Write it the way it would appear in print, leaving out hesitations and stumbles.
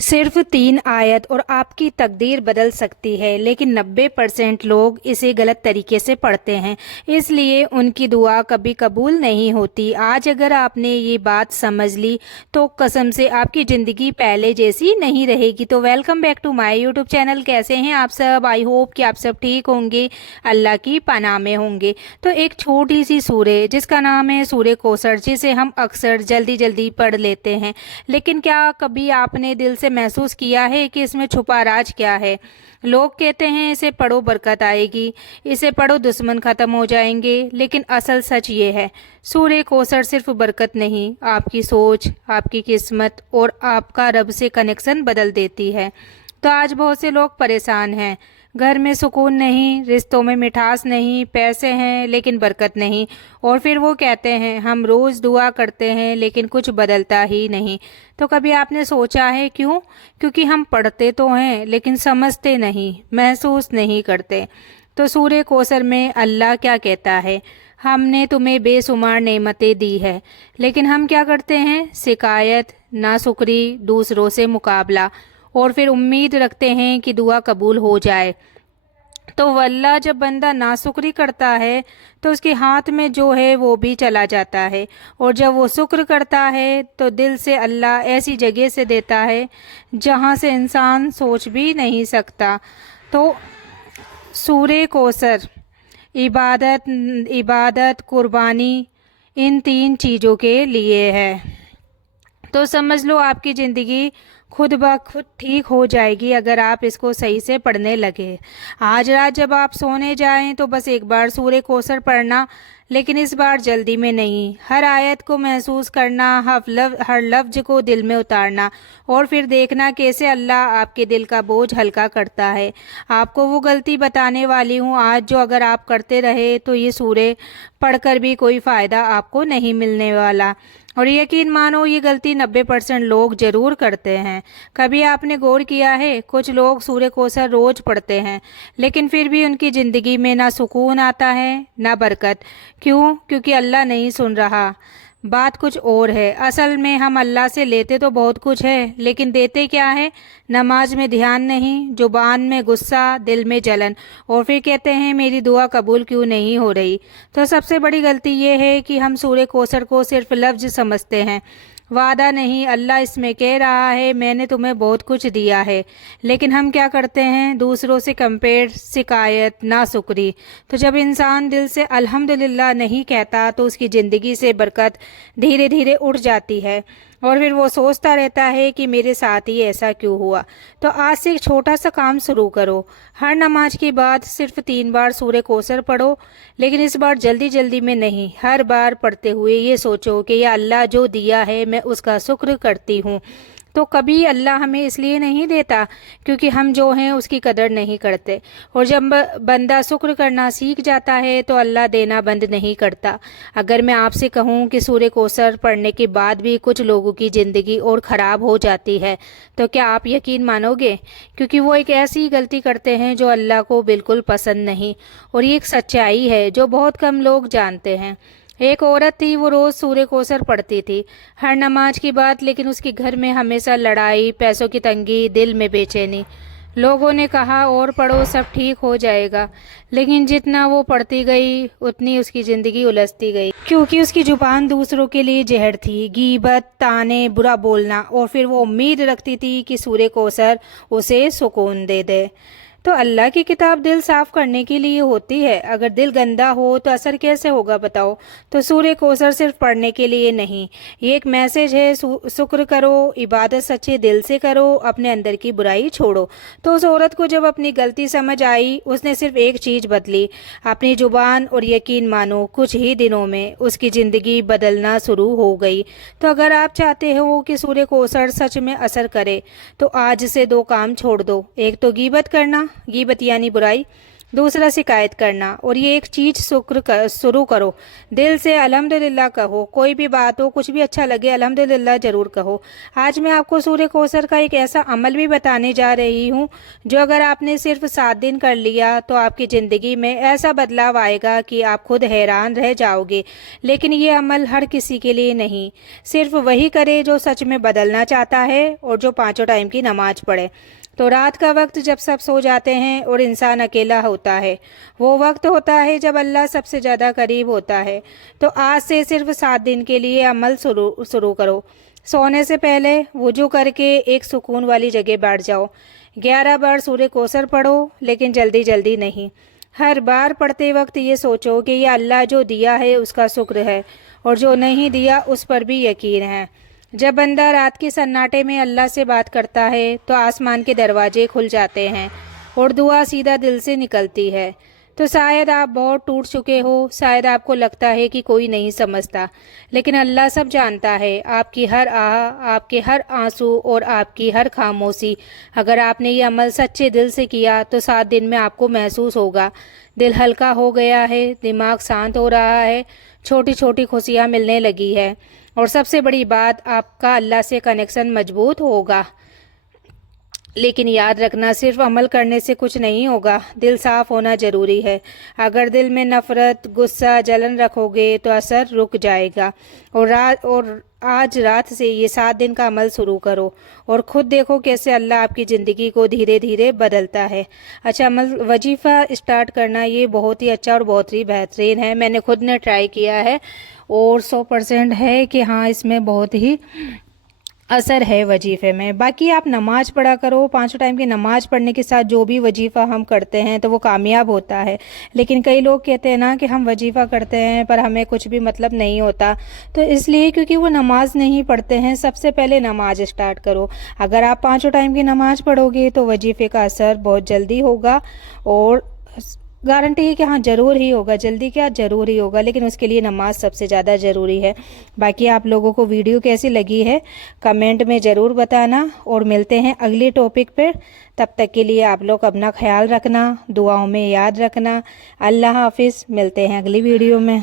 सिर्फ 3 आयत और आपकी तकदीर बदल सकती है, लेकिन 90% लोग इसे गलत तरीके से पढ़ते हैं, इसलिए उनकी दुआ कभी कबूल नहीं होती। आज अगर आपने ये बात समझ ली तो कसम से आपकी ज़िंदगी पहले जैसी नहीं रहेगी। तो welcome back to my YouTube channel. कैसे हैं आप सब? आई होप कि आप सब ठीक होंगे, अल्लाह की पनाह में होंगे। तो एक छोटी सी सूरह जिसका नाम है सूरह कौसर, जिसे हम अक्सर जल्दी जल्दी पढ़ लेते हैं, लेकिन क्या कभी आपने दिल से महसूस किया है कि इसमें छुपा राज क्या है? लोग कहते हैं इसे पढ़ो बरकत आएगी, इसे पढ़ो दुश्मन खत्म हो जाएंगे, लेकिन असल सच ये है, सूरह कौसर सिर्फ बरकत नहीं, आपकी सोच, आपकी किस्मत और आपका रब से कनेक्शन बदल देती है। तो आज बहुत से लोग परेशान हैं, घर में सुकून नहीं, रिश्तों में मिठास नहीं, पैसे हैं लेकिन बरकत नहीं, और फिर वो कहते हैं हम रोज़ दुआ करते हैं लेकिन कुछ बदलता ही नहीं। तो कभी आपने सोचा है क्यों? क्योंकि हम पढ़ते तो हैं लेकिन समझते नहीं, महसूस नहीं करते। तो सूरह कौसर में अल्लाह क्या कहता है? हमने तुम्हें बेशुमार नेमतें दी है, लेकिन हम क्या करते हैं? शिकायत, नाशुक्री, दूसरों से मुकाबला, और फिर उम्मीद रखते हैं कि दुआ कबूल हो जाए। तो वल्लाह जब बंदा नाशुक्री करता है तो उसके हाथ में जो है वो भी चला जाता है, और जब वो शुक्र करता है तो दिल से अल्लाह ऐसी जगह से देता है जहाँ से इंसान सोच भी नहीं सकता। तो सूरह कौसर इबादत, इबादत, कुर्बानी, इन 3 चीज़ों के लिए है। तो समझ लो आपकी ज़िंदगी खुद ब खुद ठीक हो जाएगी अगर आप इसको सही से पढ़ने लगे। आज रात जब आप सोने जाएं तो बस एक बार सूरह कौसर पढ़ना, लेकिन इस बार जल्दी में नहीं। हर आयत को महसूस करना, हर लफ्ज को दिल में उतारना, और फिर देखना कैसे अल्लाह आपके दिल का बोझ हल्का करता है। आपको वो गलती बताने वाली हूँ आज जो अगर आप करते रहे तो ये सूरह पढ़कर भी कोई फ़ायदा आपको नहीं मिलने वाला। और यकीन मानो ये गलती 90% लोग ज़रूर करते हैं। कभी आपने गौर किया है, कुछ लोग सूरह कौसर रोज़ पढ़ते हैं लेकिन फिर भी उनकी ज़िंदगी में ना सुकून आता है ना बरकत। क्यों? क्योंकि अल्लाह नहीं सुन रहा। बात कुछ और है। असल में हम अल्लाह से लेते तो बहुत कुछ है, लेकिन देते क्या है? नमाज में ध्यान नहीं, जुबान में गुस्सा, दिल में जलन, और फिर कहते हैं मेरी दुआ कबूल क्यों नहीं हो रही। तो सबसे बड़ी गलती ये है कि हम सूरह कौसर को सिर्फ लफ्ज समझते हैं, वादा नहीं। अल्लाह इसमें कह रहा है मैंने तुम्हें बहुत कुछ दिया है, लेकिन हम क्या करते हैं? दूसरों से कंपेयर, शिकायत, नाशुक्री। तो जब इंसान दिल से अल्हम्दुलिल्लाह नहीं कहता तो उसकी ज़िंदगी से बरकत धीरे धीरे उड़ जाती है, और फिर वो सोचता रहता है कि मेरे साथ ही ऐसा क्यों हुआ। तो आज से एक छोटा सा काम शुरू करो। हर नमाज के बाद सिर्फ 3 बार सूरह कौसर पढ़ो, लेकिन इस बार जल्दी जल्दी में नहीं। हर बार पढ़ते हुए ये सोचो कि या अल्लाह जो दिया है मैं उसका शुक्र करती हूँ। तो कभी अल्लाह हमें इसलिए नहीं देता क्योंकि हम जो हैं उसकी कदर नहीं करते, और जब बंदा शुक्र करना सीख जाता है तो अल्लाह देना बंद नहीं करता। अगर मैं आपसे कहूँ कि सूरह कौसर पढ़ने के बाद भी कुछ लोगों की ज़िंदगी और ख़राब हो जाती है, तो क्या आप यकीन मानोगे? क्योंकि वो एक ऐसी गलती करते हैं जो अल्लाह को बिल्कुल पसंद नहीं, और ये एक सच्चाई है जो बहुत कम लोग जानते हैं। एक औरत थी, वो रोज़ सूरह कौसर पढ़ती थी हर नमाज के बाद, लेकिन उसके घर में हमेशा लड़ाई, पैसों की तंगी, दिल में बेचैनी। लोगों ने कहा और पढ़ो सब ठीक हो जाएगा, लेकिन जितना वो पढ़ती गई उतनी उसकी ज़िंदगी उलझती गई, क्योंकि उसकी ज़ुबान दूसरों के लिए जहर थी, गीबत, ताने, बुरा बोलना, और फिर वो उम्मीद रखती थी कि सूरह कौसर उसे सुकून दे दे। तो अल्लाह की किताब दिल साफ़ करने के लिए होती है। अगर दिल गंदा हो तो असर कैसे होगा बताओ? तो सूरह कौसर सिर्फ पढ़ने के लिए नहीं, ये एक मैसेज है। शुक्र करो, इबादत सच्चे दिल से करो, अपने अंदर की बुराई छोड़ो। तो उस औरत को जब अपनी गलती समझ आई, उसने सिर्फ एक चीज़ बदली, अपनी ज़ुबान, और यकीन मानो कुछ ही दिनों में उसकी ज़िंदगी बदलना शुरू हो गई। तो अगर आप चाहते हो कि सूरह कौसर सच में असर करे तो आज से 2 काम छोड़ दो। एक तो गीबत करना, गीबत यानी बुराई, दूसरा शिकायत करना। और ये एक चीज़ शुरू करो, दिल से अल्हम्दुलिल्लाह कहो। कोई भी बात हो, कुछ भी अच्छा लगे, अल्हम्दुलिल्लाह ज़रूर कहो। आज मैं आपको सूरह कौसर का एक ऐसा अमल भी बताने जा रही हूँ जो अगर आपने सिर्फ 7 दिन कर लिया तो आपकी ज़िंदगी में ऐसा बदलाव आएगा कि आप खुद हैरान रह जाओगे। लेकिन ये अमल हर किसी के लिए नहीं, सिर्फ वही करे जो सच में बदलना चाहता है और जो 5 टाइम की नमाज पढ़े। तो रात का वक्त जब सब सो जाते हैं और इंसान अकेला होता है, वो वक्त होता है जब अल्लाह सबसे ज़्यादा करीब होता है। तो आज से सिर्फ 7 दिन के लिए अमल शुरू करो। सोने से पहले वुजू करके एक सुकून वाली जगह बैठ जाओ। 11 बार सूरह कौसर पढ़ो, लेकिन जल्दी जल्दी नहीं। हर बार पढ़ते वक्त ये सोचो कि ये अल्लाह जो दिया है उसका शुक्र है और जो नहीं दिया उस पर भी यकीन है। जब बंदा रात के सन्नाटे में अल्लाह से बात करता है तो आसमान के दरवाजे खुल जाते हैं और दुआ सीधा दिल से निकलती है। तो शायद आप बहुत टूट चुके हो, शायद आपको लगता है कि कोई नहीं समझता, लेकिन अल्लाह सब जानता है, आपकी हर आह, आपके हर आंसू और आपकी हर खामोशी। अगर आपने ये अमल सच्चे दिल से किया तो 7 दिन में आपको महसूस होगा दिल हल्का हो गया है, दिमाग शांत हो रहा है, छोटी छोटी खुशियाँ मिलने लगी है और सबसे बड़ी बात, आपका अल्लाह से कनेक्शन मजबूत होगा। लेकिन याद रखना, सिर्फ अमल करने से कुछ नहीं होगा, दिल साफ होना ज़रूरी है। अगर दिल में नफ़रत, गुस्सा, जलन रखोगे तो असर रुक जाएगा। और आज रात से ये 7 दिन का अमल शुरू करो और ख़ुद देखो कैसे अल्लाह आपकी ज़िंदगी को धीरे धीरे बदलता है। अच्छा, अमल वजीफ़ा स्टार्ट करना ये बहुत ही अच्छा और बहुत ही बेहतरीन है। मैंने खुद ने ट्राई किया है और 100% है कि हाँ, इसमें बहुत ही असर है वजीफ़े में। बाकी आप नमाज पढ़ा करो, 5 टाइम की नमाज पढ़ने के साथ जो भी वजीफ़ा हम करते हैं तो वो कामयाब होता है। लेकिन कई लोग कहते हैं ना कि हम वजीफ़ा करते हैं पर हमें कुछ भी मतलब नहीं होता, तो इसलिए क्योंकि वो नमाज नहीं पढ़ते हैं। सबसे पहले नमाज स्टार्ट करो। अगर आप 5 टाइम की नमाज पढ़ोगे तो वजीफ़े का असर बहुत जल्दी होगा और गारंटी है कि हाँ ज़रूर ही होगा, जल्दी क्या ज़रूर ही होगा, लेकिन उसके लिए नमाज सबसे ज़्यादा ज़रूरी है। बाकी आप लोगों को वीडियो कैसी लगी है कमेंट में ज़रूर बताना और मिलते हैं अगले टॉपिक पर। तब तक के लिए आप लोग अपना ख्याल रखना, दुआओं में याद रखना। अल्लाह हाफिज़, मिलते हैं अगली वीडियो में।